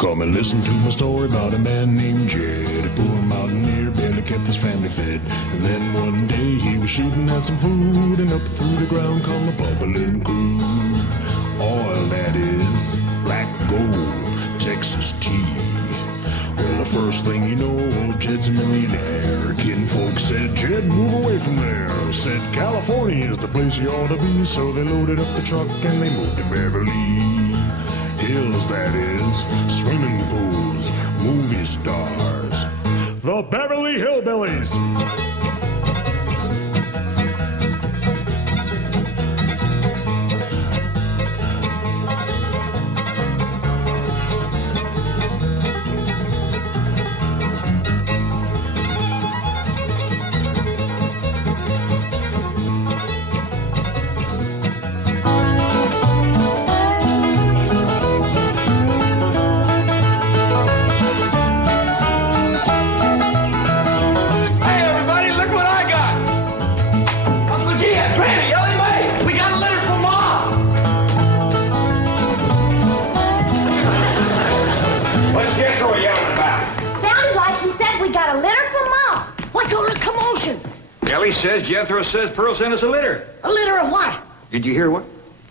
Come and listen to my story about a man named Jed. A poor mountaineer barely kept his family fed. And then one day he was shooting at some food, and up through the ground come a bubbling crude. Oil, that is, black gold, Texas tea. Well, the first thing you know, old Jed's a millionaire. Kinfolk said, Jed, move away from there. Said, California is the place you ought to be. So they loaded up the truck and they moved to Beverly Hills, that is, swimming pools, movie stars, the Beverly Hillbillies. Jethro says Pearl sent us a litter. A litter of what? Did you hear what?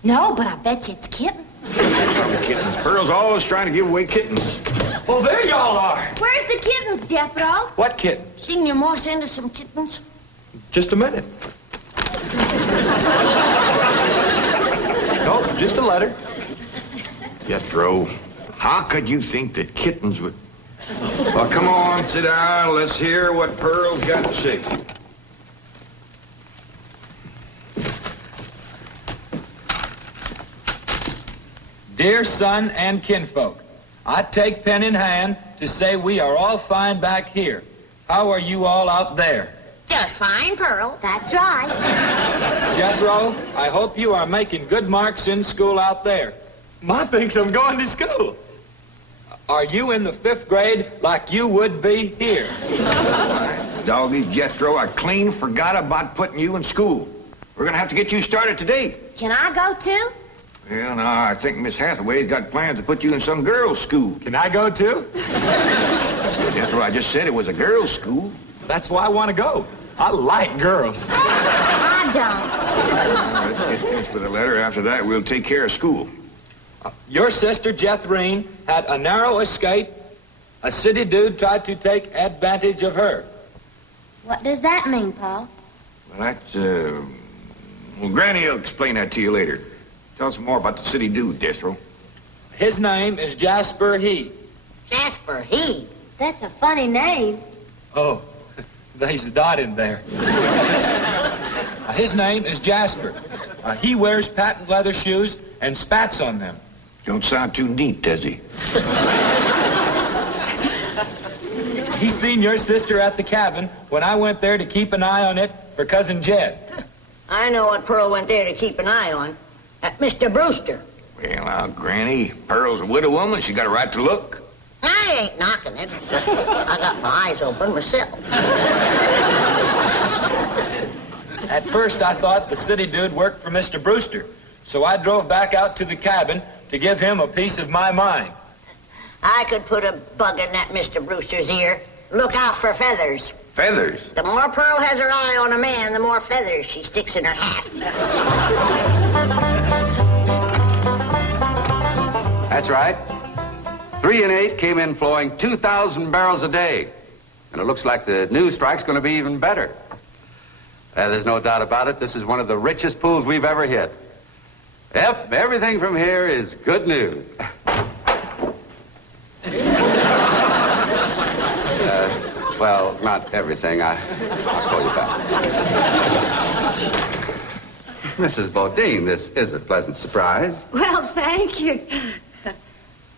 No, but I bet you it's kittens. Kittens. Pearl's always trying to give away kittens. Well, there y'all are. Where's the kittens, Jethro? What kittens? Didn't your ma send us some kittens? Just a minute. No, just a letter. Jethro, how could you think that kittens would... Well, come on, sit down. Let's hear what Pearl's got to say. Dear son and kinfolk, I take pen in hand to say we are all fine back here. How are you all out there? Just fine, Pearl. That's right. Jethro, I hope you are making good marks in school out there. Ma thinks I'm going to school. Are you in the 5th grade like you would be here? Doggy, Jethro, I clean forgot about putting you in school. We're going to have to get you started today. Can I go too? Well, now, I think Miss Hathaway's got plans to put you in some girls' school. Can I go too? Jethro, I just said it was a girls' school. That's why I want to go. I like girls. I don't. Let's get finished with the letter. After that, we'll take care of school. Your sister, Jethrine, had a narrow escape. A city dude tried to take advantage of her. What does that mean, Paul? Well, that's, well, Granny will explain that to you later. Tell us more about the city dude, Jethro. His name is Jasper He. Jasper He? That's a funny name. Oh, there's a dot in there. His name is Jasper. He wears patent leather shoes and spats on them. Don't sound too neat, does he? He seen your sister at the cabin when I went there to keep an eye on it for Cousin Jed. I know what Pearl went there to keep an eye on. Mr. Brewster. Well, now, Granny, Pearl's a widow woman. She got a right to look. I ain't knocking it. I got my eyes open myself. At first, I thought the city dude worked for Mr. Brewster, so I drove back out to the cabin to give him a piece of my mind. I could put a bug in that Mr. Brewster's ear. Look out for feathers. Feathers? The more Pearl has her eye on a man, the more feathers she sticks in her hat. That's right. 3 and 8 came in flowing 2,000 barrels a day. And it looks like the new strike's going to be even better. There's no doubt about it. This is one of the richest pools we've ever hit. Yep, everything from here is good news. Well, not everything. I'll call you back. Mrs. Bodine, this is a pleasant surprise. Well, thank you.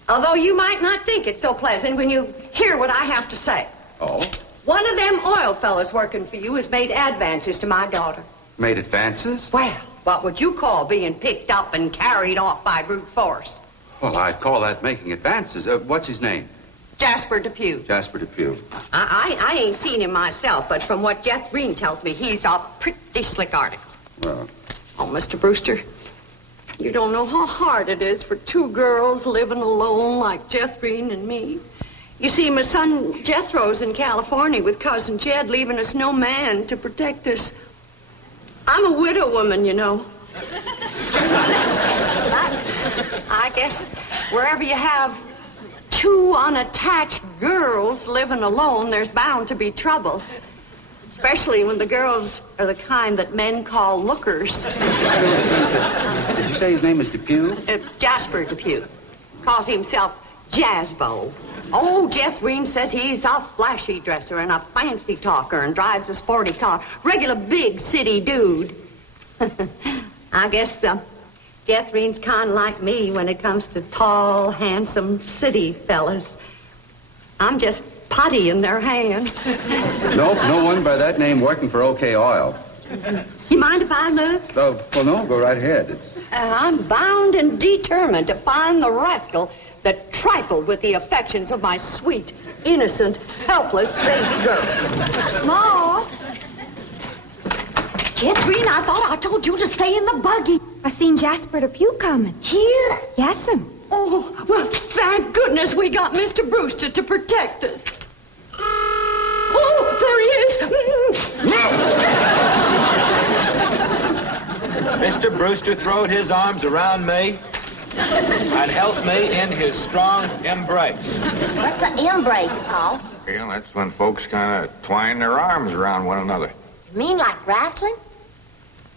Although you might not think it's so pleasant when you hear what I have to say. Oh? One of them oil fellas working for you has made advances to my daughter. Made advances? Well, what would you call being picked up and carried off by brute force? Well, I'd call that making advances. What's his name? Jasper Depew. Jasper Depew. I ain't seen him myself, but from what Jethro tells me, he's a pretty slick article. Well... Oh, Mr. Brewster, You don't know how hard it is for two girls living alone like Jethrine and me. You see, my son Jethro's in California with Cousin Jed, leaving us no man to protect us. I'm a widow woman, you know. I guess wherever you have two unattached girls living alone, there's bound to be trouble. Especially when the girls are the kind that men call lookers. Did you say his name is Depew? Jasper Depew. Calls himself Jazzbo. Oh, Jethrine says he's a flashy dresser and a fancy talker and drives a sporty car. Regular big city dude. I guess Jethrine's kind of like me when it comes to tall, handsome city fellas. I'm just putty in their hands. Nope, no one by that name working for OK Oil. You mind if I look? Oh, well, no, go right ahead. I'm bound and determined to find the rascal that trifled with the affections of my sweet, innocent, helpless baby girl. Ma! Jethrine, I thought I told you to stay in the buggy. I seen Jasper Depew coming. Here? Yes'm. Oh, well, thank goodness we got Mr. Brewster to protect us. Oh, there he is. Mr. Brewster throwed his arms around me and held me in his strong embrace. What's an embrace, Paul? Well, that's when folks kind of twine their arms around one another. You mean like wrestling?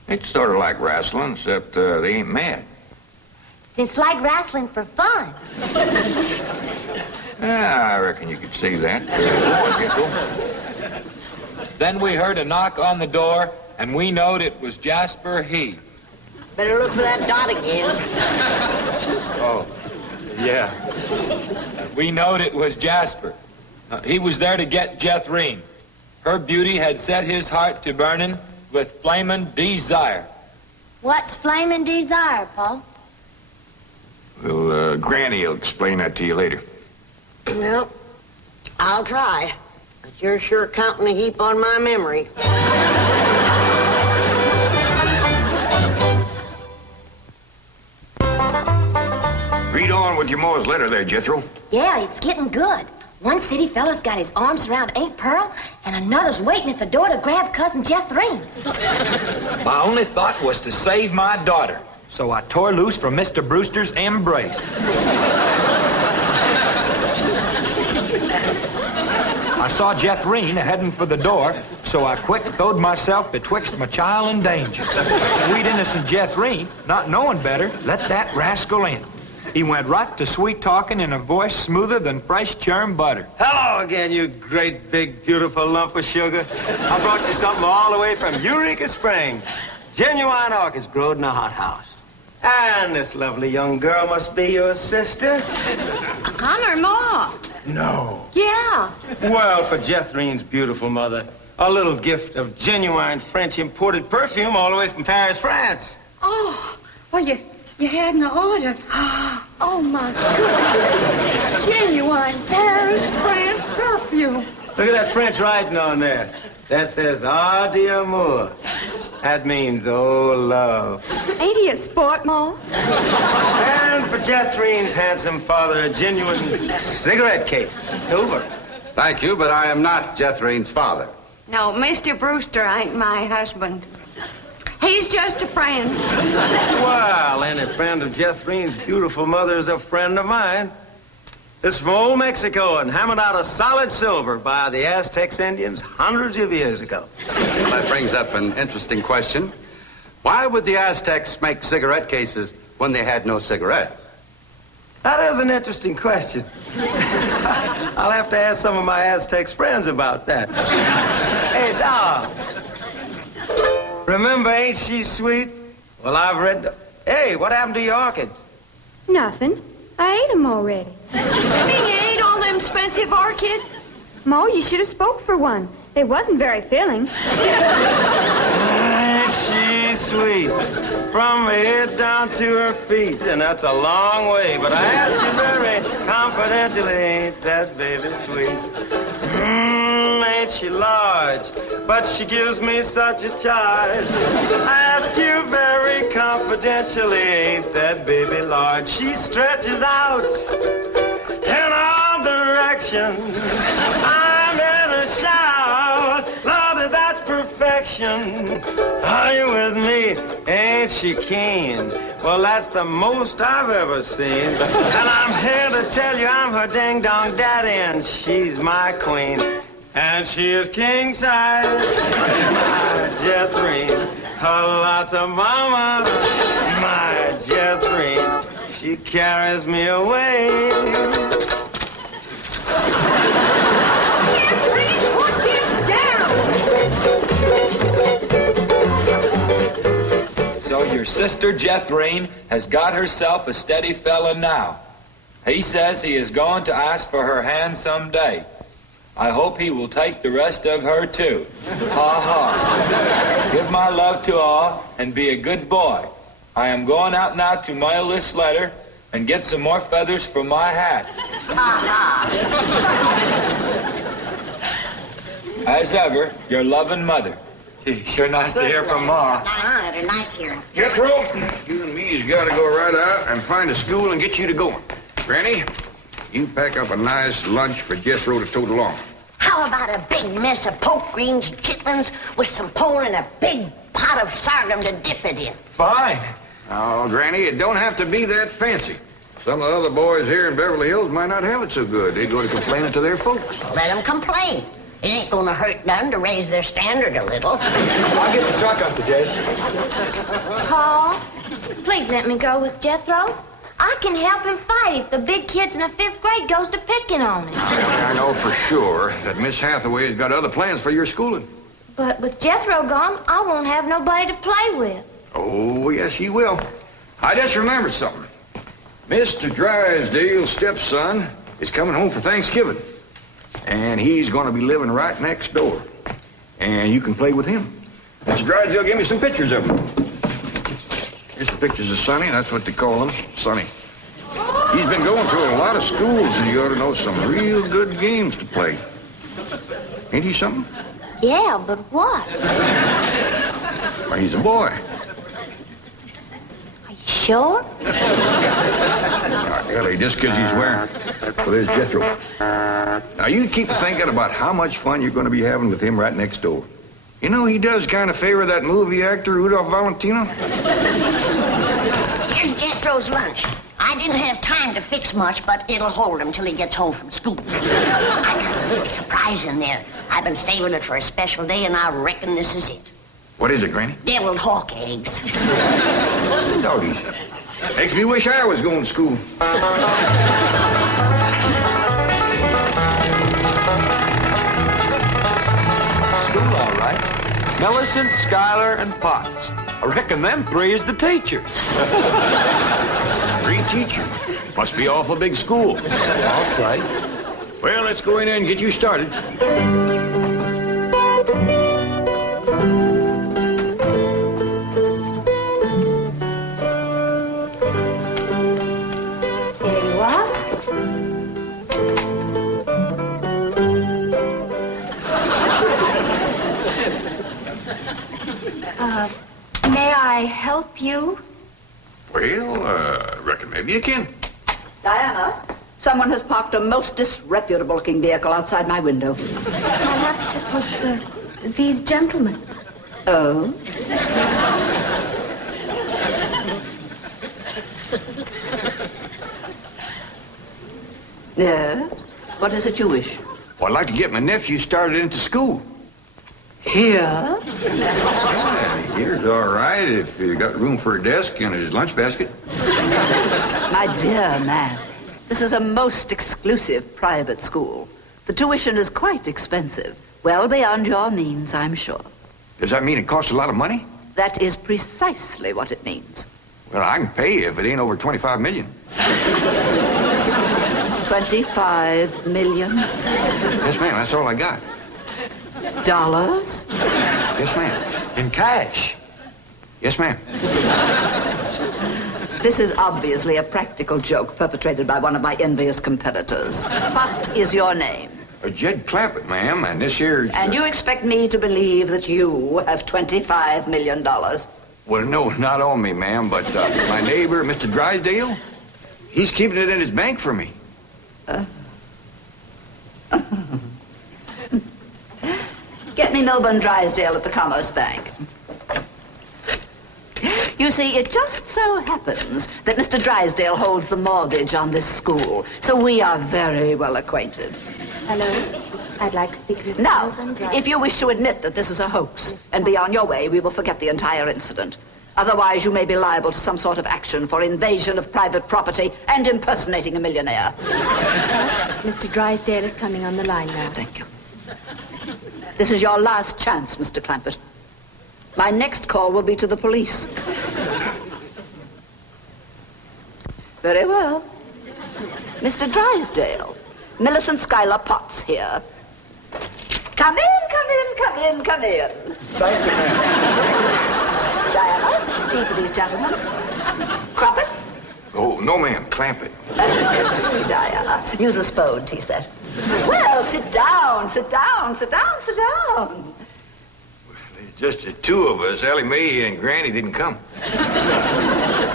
It's sort of like wrestling, except they ain't mad. It's like wrestling for fun. Yeah, I reckon you could see that. Then we heard a knock on the door, and we knowed it was Jasper He. Better look for that dot again. Oh, yeah. We knowed it was Jasper. He was there to get Jethrine. Her beauty had set his heart to burning with flaming desire. What's flaming desire, Paul? Well, Granny will explain that to you later. Well, I'll try. But you're sure counting a heap on my memory. Read on with your Mo's letter there, Jethro. Yeah, it's getting good. One city fella's got his arms around Aunt Pearl, and another's waiting at the door to grab Cousin Jethrine. My only thought was to save my daughter, so I tore loose from Mr. Brewster's embrace. I saw Jethrine heading for the door, so I quick throwed myself betwixt my child and danger. Sweet innocent Jethrine, not knowing better, let that rascal in. He went right to sweet talking in a voice smoother than fresh churned butter. Hello again, you great, big, beautiful lump of sugar. I brought you something all the way from Eureka Springs. Genuine orchids growed in a hothouse. And this lovely young girl must be your sister. I'm her ma. No. Yeah. Well, for Jethrine's beautiful mother, a little gift of genuine French imported perfume all the way from Paris, France. Oh, well, you had an order. Oh, my goodness. Genuine Paris, France perfume. Look at that French writing on there. That says, "Ah, d'amour." That means, oh, love. Ain't he a sport, Ma? And for Jethrine's handsome father, a genuine cigarette case. Silver. Thank you, but I am not Jethrine's father. No, Mr. Brewster ain't my husband. He's just a friend. Well, any friend of Jethrine's beautiful mother is a friend of mine. This is from old Mexico and hammered out of solid silver by the Aztecs Indians hundreds of years ago. Well, that brings up an interesting question. Why would the Aztecs make cigarette cases when they had no cigarettes? That is an interesting question. I'll have to ask some of my Aztecs friends about that. Hey, Doc. Remember, ain't she sweet? Well, I've read... Hey, what happened to your orchid? Nothing. I ate 'em already. You mean you ate all them expensive orchids? Mo, you should have spoke for one. They wasn't very filling. She's sweet. From her head down to her feet. And that's a long way. But I ask you very confidentially, ain't that baby sweet? ain't she large? But she gives me such a charge. I ask you very confidentially, ain't that baby large? She stretches out in all directions. I'm in a shout. Lord, that's perfection. Are you with me? Ain't she keen? Well, that's the most I've ever seen. And I'm here to tell you I'm her ding-dong daddy, and she's my queen. And she is king-size, my Jethrine. Lots of mama, my Jethrine. She carries me away. So your sister Jethrine has got herself a steady fella now. He says he is going to ask for her hand someday. I hope he will take the rest of her too. Ha ha. Give my love to all and be a good boy. I am going out now to mail this letter and get some more feathers for my hat. As ever, your loving mother. Gee, sure nice to hear from Ma. They're nice hearing. Jethro, you and me's got to go right out and find a school and get you to going. Granny, you pack up a nice lunch for Jethro to tote along. How about a big mess of poke greens and chitlins with some pone and a big pot of sorghum to dip it in? Fine. Oh, Granny, it don't have to be that fancy. Some of the other boys here in Beverly Hills might not have it so good. They'd go to complaining to their folks. Let them complain. It ain't gonna hurt none to raise their standard a little. I'll get the truck up to Jay. Paul, please let me go with Jethro. I can help him fight if the big kids in the 5th grade goes to picking on him. I know for sure that Miss Hathaway's got other plans for your schooling. But with Jethro gone, I won't have nobody to play with. Oh, yes, you will. I just remembered something. Mr. Drysdale's stepson is coming home for Thanksgiving. And he's going to be living right next door. And you can play with him. Mr. Drysdale gave me some pictures of him. Here's some pictures of Sonny. That's what they call him, Sonny. He's been going to a lot of schools, and you ought to know some real good games to play. Ain't he something? Yeah, but what? Why, he's a boy. Are you sure? Ellie, just because he's wearing... Well, there's Jethro. Now, you keep thinking about how much fun you're going to be having with him right next door. You know, he does kind of favor that movie actor, Rudolph Valentino. Here's Jethro's lunch. I didn't have time to fix much, but it'll hold him till he gets home from school. I got a little surprise in there. I've been saving it for a special day, and I reckon this is it. What is it, Granny? Deviled hawk eggs. Doggies. Makes me wish I was going to school. School, all right. Millicent, Schuyler, and Potts. I reckon them 3 is the teachers. 3 teachers. Must be awful big school. I'll say. Well, let's go in there and get you started. There you are. May I help you? Well, reckon maybe you can. Diana, someone has parked a most disreputable-looking vehicle outside my window. With these gentlemen. Oh? Yes? What is it you wish? Well, I'd like to get my nephew started into school. Here? Yeah, here's all right if you got room for a desk and his lunch basket. My dear man, this is a most exclusive private school. The tuition is quite expensive. Well beyond your means, I'm sure. Does that mean it costs a lot of money? That is precisely what it means. Well, I can pay you if it ain't over $25 million. 25 million? Yes, ma'am, that's all I got. Dollars? Yes, ma'am. In cash. Yes, ma'am. This is obviously a practical joke perpetrated by one of my envious competitors. What is your name? Jed Clampett, ma'am, and this here's... And you expect me to believe that you have $25 million? Well, no, not on me, ma'am, but my neighbor, Mr. Drysdale, he's keeping it in his bank for me. Get me Milburn Drysdale at the Commerce Bank. You see, it just so happens that Mr. Drysdale holds the mortgage on this school, so we are very well acquainted. Hello. I'd like to speak with Now, Milburn Drysdale. if you wish to admit that this is a hoax and be on your way, we will forget the entire incident. Otherwise, you may be liable to some sort of action for invasion of private property and impersonating a millionaire. Mr. Drysdale is coming on the line now. Thank you. This is your last chance, Mr. Clampett. My next call will be to the police. Very well. Mr. Drysdale, Millicent Schuyler Potts here. Come in, come in, come in, come in. Thank you, ma'am. Diana, tea for these gentlemen. Croppett? Oh, no, ma'am, Clampett. Diana. Use the Spode tea set. Well, sit down, sit down, sit down, sit down. Just the two of us. Ellie Mae and Granny didn't come.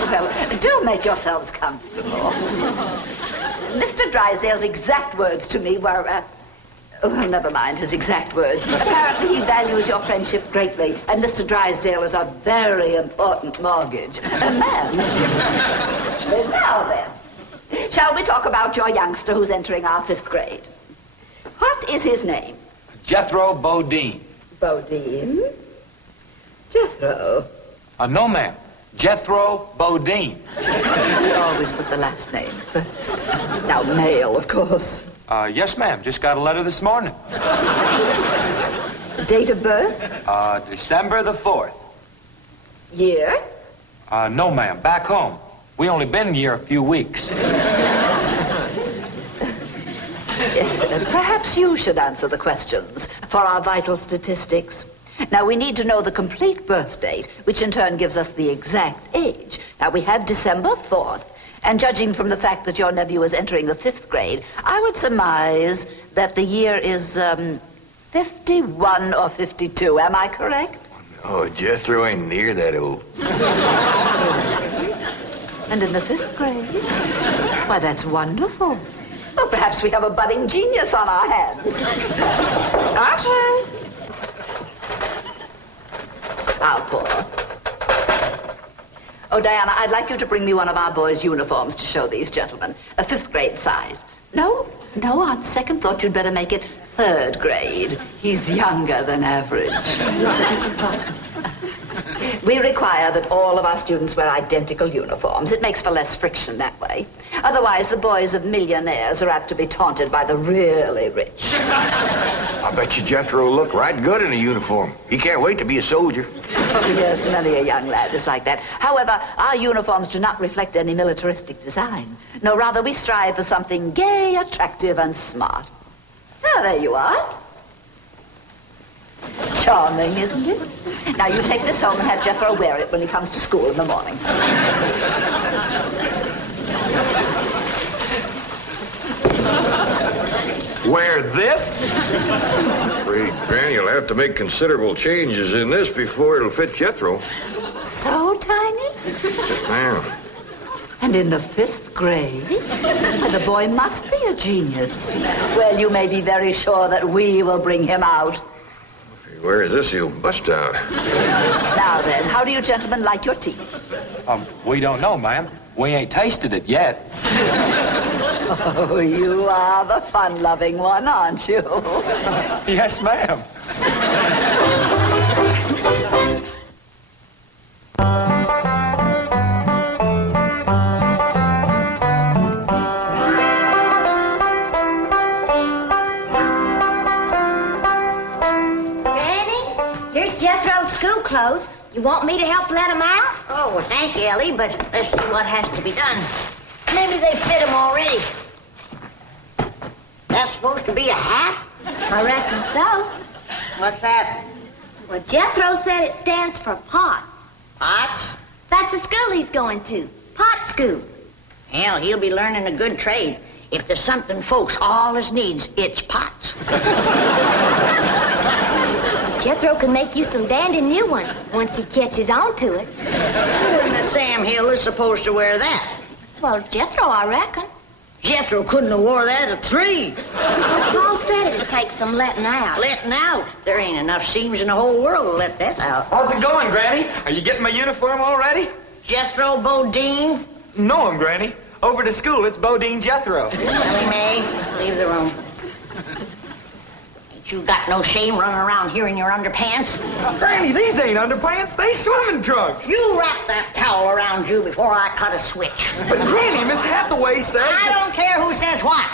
Well, do make yourselves comfortable. Mr. Drysdale's exact words to me were, well, never mind his exact words. Apparently he values your friendship greatly, and Mr. Drysdale is a very important mortgage. Ma'am. Now then, shall we talk about your youngster who's entering our 5th grade? What is his name? Jethro Bodine. Bodine? Jethro. No, ma'am. Jethro Bodine. We always put the last name first. Now, male, of course. Yes, ma'am. Just got a letter this morning. Date of birth? December the 4th. Year? No, ma'am. Back home. We only been here a few weeks. Perhaps you should answer the questions for our vital statistics. Now, we need to know the complete birth date, which in turn gives us the exact age. Now, we have December 4th, and judging from the fact that your nephew is entering the 5th grade, I would surmise that the year is 51 or 52. Am I correct? Oh, Jethro ain't near that old. And in the 5th grade? Why, that's wonderful. Well, perhaps we have a budding genius on our hands. Archie! How poor. Oh, Diana, I'd like you to bring me one of our boys' uniforms to show these gentlemen. A 5th grade size. No, on second thought, you'd better make it 3rd grade. He's younger than average. We require that all of our students wear identical uniforms. It makes for less friction that way. Otherwise, the boys of millionaires are apt to be taunted by the really rich. I bet you Jethro will look right good in a uniform. He can't wait to be a soldier. Oh, yes, many a young lad is like that. However, our uniforms do not reflect any militaristic design. No, rather, we strive for something gay, attractive, and smart. Ah, there you are. Charming, isn't it? Now, you take this home and have Jethro wear it when he comes to school in the morning. Wear this? Afraid Granny will have to make considerable changes in this before it'll fit Jethro. So tiny? Ma'am. And in the 5th grade? Why, the boy must be a genius. Well, you may be very sure that we will bring him out. If he wears this, he'll bust out. Now then, how do you gentlemen like your tea? We don't know, ma'am. We ain't tasted it yet. Oh, you are the fun-loving one, aren't you? Yes, ma'am. Granny, here's Jethro's school clothes. You want me to help let him out? Oh, well, thank you, Ellie, but let's see what has to be done. Maybe they fit him already. That's supposed to be a hat? I reckon so. What's that? Well, Jethro said it stands for Potts. Pots? That's the school he's going to. Pot school. Hell, he'll be learning a good trade. If there's something folks always needs, it's pots. Jethro can make you some dandy new ones once he catches on to it. Who in the Sam Hill is supposed to wear that? Well, Jethro, I reckon. Jethro couldn't have wore that at 3. Paul said it'd take some letting out. Letting out? There ain't enough seams in the whole world to let that out. How's it going, Granny? Are you getting my uniform already? Jethro Bodine? No, Granny. Over to school, it's Bodine Jethro. Ellie Mae, leave the room. Ain't you got no shame running around here in your underpants? Granny, these ain't underpants. They swimming trunks. You wrap that towel around you before I cut a switch. But Granny, Miss Hathaway says... I don't care who says what.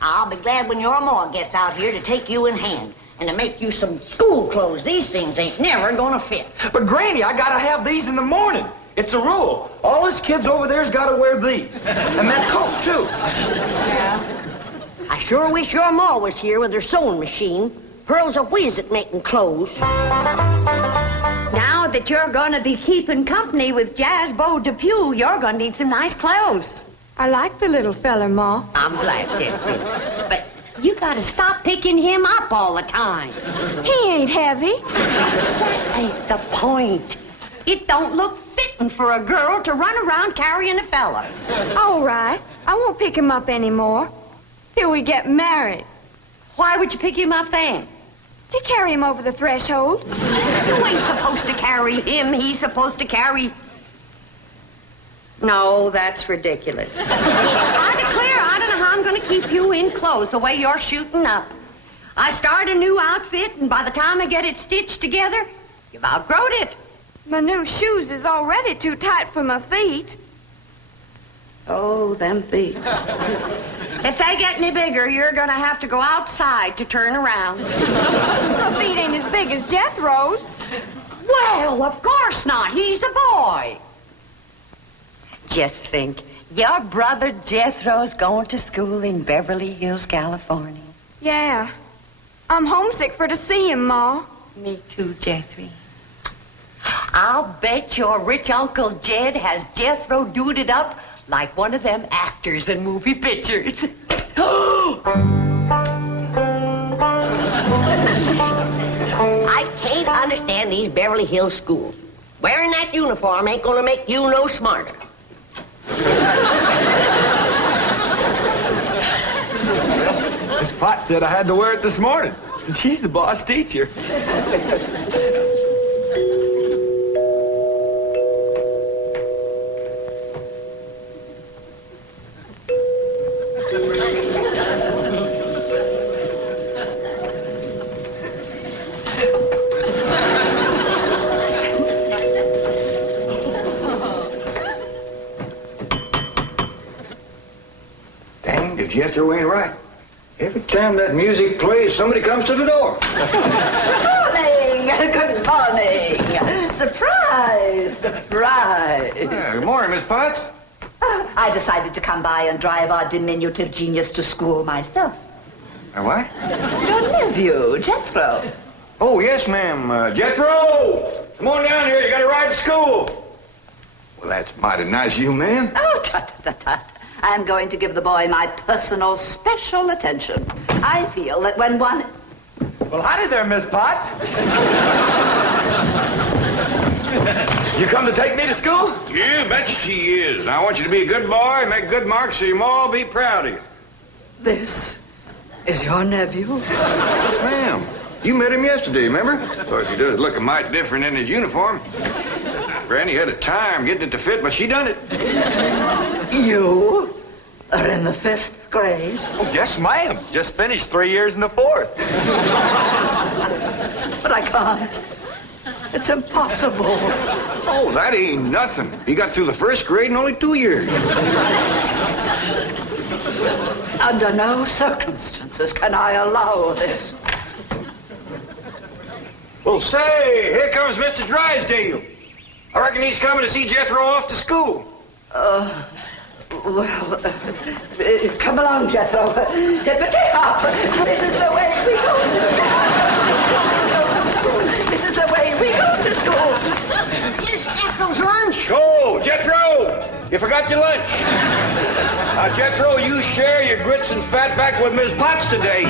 I'll be glad when your ma gets out here to take you in hand and to make you some school clothes. These things ain't never gonna fit. But Granny, I gotta have these in the morning. It's a rule. All us kids over there's gotta wear these. And that coat, too. Yeah. I sure wish your ma was here with her sewing machine. Pearl's a whiz at making clothes. Now that you're going to be keeping company with Jazzbo Depew, you're going to need some nice clothes. I like the little fella, Ma. I'm glad, Jeffrey. But you got to stop picking him up all the time. He ain't heavy. That ain't the point. It don't look fitting for a girl to run around carrying a fella. All right. I won't pick him up anymore. Till we get married. Why would you pick him up then? To carry him over the threshold. You ain't supposed to carry him. He's supposed to carry... No, that's ridiculous. I declare, I don't know how I'm going to keep you in clothes the way you're shooting up. I start a new outfit, and by the time I get it stitched together, you've outgrown it. My new shoes is already too tight for my feet. Oh, them feet. If they get any bigger, you're going to have to go outside to turn around. My feet ain't as big as Jethro's. Well, of course not. He's a boy. Just think, your brother Jethro's going to school in Beverly Hills, California. Yeah. I'm homesick for to see him, Ma. Me too, Jethro. I'll bet your rich Uncle Jed has Jethro duded up like one of them actors in movie pictures. I can't understand these Beverly Hills schools. Wearing that uniform ain't gonna make you no smarter. Miss Potts said I had to wear it this morning. And she's the boss teacher. Dang, if Jethro ain't right. Every time that music plays, somebody comes to the door. Good morning. Surprise. Surprise. Good morning, Miss Potts. I decided to come by and drive our diminutive genius to school myself. What? Your nephew, Jethro. Oh, yes, ma'am. Jethro! Come on down here. You got to ride to school. Well, that's mighty nice of you, ma'am. Oh, tut. I'm going to give the boy my personal special attention. I feel that when one... Well, howdy there, Miss Potts. You come to take me to school? Yeah, betcha she is. I want you to be a good boy, make good marks so your ma will be proud of you. This is your nephew? Ma'am, you met him yesterday, remember? Of course, he does look a mite different in his uniform. Granny had a time getting it to fit, but she done it. You are in the 5th grade? Oh, yes, ma'am. Just finished 3 years in the 4th. But I can't. It's impossible. Oh, that ain't nothing. He got through the 1st grade in only 2 years. Under no circumstances can I allow this. Well, say, here comes Mr. Drysdale. I reckon he's coming to see Jethro off to school. Come along, Jethro. Hippity hop. This is the way we go to school. This is the way we go to school. Here's Jethro's lunch. Oh, Jethro! You forgot your lunch. Jethro, you share your grits and fat back with Miss Potts today.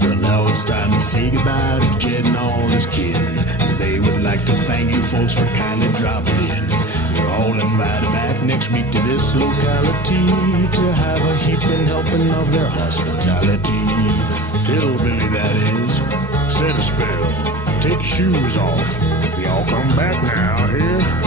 Well, now it's time to say goodbye to Jed and all his kin. They would like to thank you folks for kindly dropping in. You're all invited back next week to this locality to have a heaping helping of their hospitality. Hillbilly, that is. Set a spell. Take your shoes off. Y'all come back now, here.